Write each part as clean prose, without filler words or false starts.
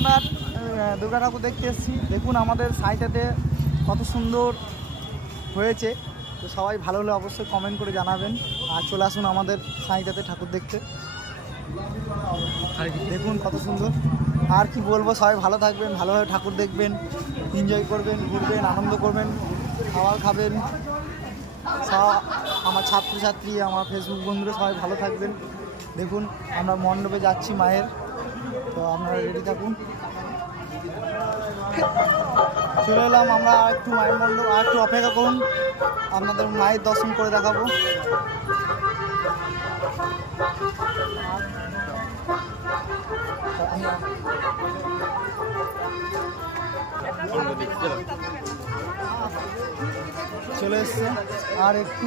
আমরা দুর্গা ঠাকুর দেখতে এসেছি। দেখুন আমাদের সাইটেতে কত সুন্দর হয়েছে। তো সবাই ভালো হলে অবশ্যই কমেন্ট করে জানাবেন, আর চলে আসুন আমাদের সাইটেতে ঠাকুর দেখতে। দেখুন কত সুন্দর। আর কি বলবো, সবাই ভালো থাকবেন, ভালোভাবে ঠাকুর দেখবেন, এনজয় করবেন, ঘুরবেন, আনন্দ করবেন, খাবার খাবেন। আমার ছাত্রছাত্রী, আমার ফেসবুক বন্ধুরা সবাই ভালো থাকবেন। দেখুন আমরা মণ্ডপে যাচ্ছি মায়ের, তো আপনারা রেডি থাকুন। চলে এলাম আমরা আর একটু মায়ের মণ্ডপ, আর একটু অপেক্ষা করুন, আপনাদের মায়ের দর্শন করে দেখাবো। চলে এসছে আর একটু।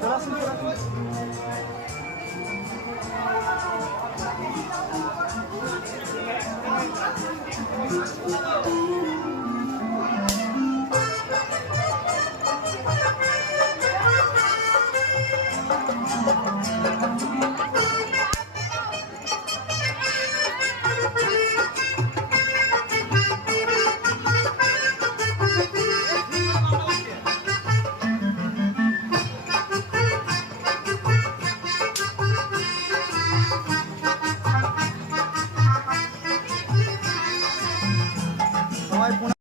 চলে আসুন।